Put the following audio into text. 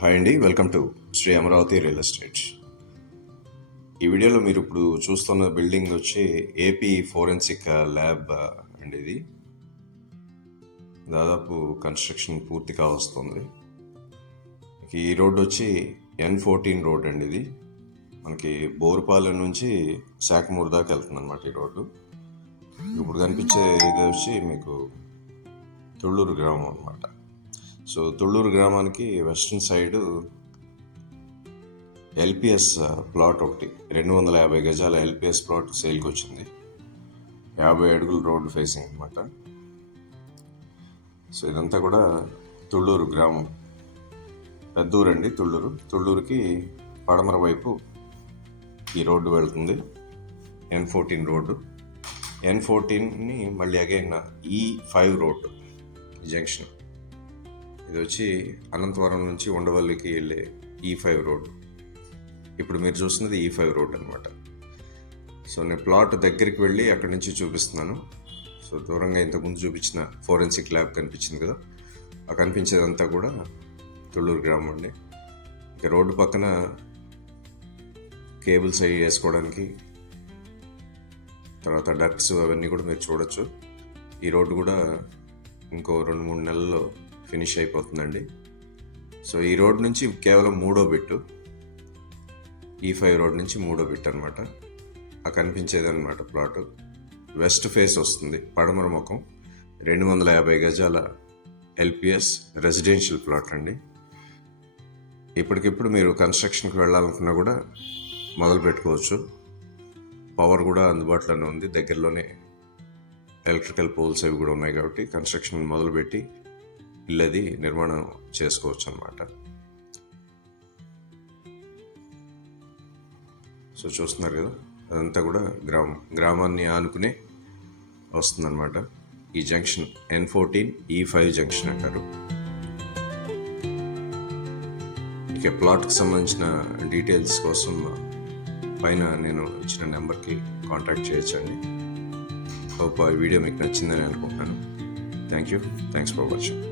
Hi అండి, welcome to Sri Amaravati real estate. ఈ వీడియోలో మీరు ఇప్పుడు చూస్తున్న బిల్డింగ్ వచ్చి ఏపీ ఫోరెన్సిక్ ల్యాబ్ అండి. ఇది దాదాపు కన్స్ట్రక్షన్ పూర్తి కావస్తుంది. ఈ రోడ్ వచ్చి N14 రోడ్ అండి. ఇది మనకి బోరుపాలెం నుంచి శాఖమూరు దాకా వెళ్తుంది అనమాట ఈ రోడ్డు. ఇప్పుడు కనిపించే ఇది వచ్చి మీకు తుళ్ళూరు గ్రామం అనమాట. సో తుళ్ళూరు గ్రామానికి వెస్ట్రన్ సైడు ఎల్పిఎస్ ప్లాట్ ఒకటి 250 గజాల ఎల్పిఎస్ ప్లాట్ సేల్కి వచ్చింది. 50 అడుగుల రోడ్డు ఫేసింగ్ అనమాట. సో ఇదంతా కూడా తుళ్ళూరు గ్రామం, పెద్దూరు అండి. తుళ్ళూరుకి పడమర వైపు ఈ రోడ్డు వెళ్తుంది, N14 రోడ్డు. N14ని మళ్ళీ అగైన్ E5 రోడ్డు జంక్షన్. ఇది వచ్చి అనంతవరం నుంచి ఉండవల్లికి వెళ్ళే E5 రోడ్డు. ఇప్పుడు మీరు చూస్తున్నది E5 రోడ్ అనమాట. సో నేను ప్లాట్ దగ్గరికి వెళ్ళి అక్కడి నుంచి చూపిస్తున్నాను. సో దూరంగా ఇంతకుముందు చూపించిన ఫోరెన్సిక్ ల్యాబ్ కనిపించింది కదా, ఆ కనిపించేదంతా కూడా తుళ్ళూరు గ్రామం అండి. ఇక రోడ్డు పక్కన కేబుల్స్ అవి వేసుకోవడానికి, తర్వాత డక్ట్స్ అవన్నీ కూడా మీరు చూడొచ్చు. ఈ రోడ్డు కూడా ఇంకో 2-3 నెలల్లో ఫినిష్ అయిపోతుందండి. సో ఈ రోడ్ నుంచి కేవలం 3వ బిట్టు, E5 రోడ్ నుంచి 3వ బిట్ అనమాట. ఆ కనిపించేది అనమాట ప్లాట్. వెస్ట్ ఫేస్ వస్తుంది, పడమర ముఖం, 250 గజాల ఎల్పిఎస్ రెసిడెన్షియల్ ప్లాట్ అండి. ఇప్పటికిప్పుడు మీరు కన్స్ట్రక్షన్కి వెళ్ళాలనుకున్నా కూడా మొదలు పెట్టుకోవచ్చు. పవర్ కూడా అందుబాటులోనే ఉంది, దగ్గరలోనే ఎలక్ట్రికల్ పోల్స్ అవి కూడా ఉన్నాయి కాబట్టి కన్స్ట్రక్షన్ మొదలుపెట్టి ఇల్లది నిర్మాణం చేసుకోవచ్చు అనమాట. సో చూస్తున్నారు కదా, అదంతా కూడా గ్రామాన్ని ఆనుకునే వస్తుందన్నమాట. ఈ జంక్షన్ N14 E5 జంక్షన్ అంటారు. ఇక ప్లాట్కి సంబంధించిన డీటెయిల్స్ కోసం పైన నేను ఇచ్చిన నెంబర్కి కాంటాక్ట్ చేయొచ్చండి. హోప్ ఈ వీడియో మీకు నచ్చిందని అనుకుంటున్నాను. Thanks for watching.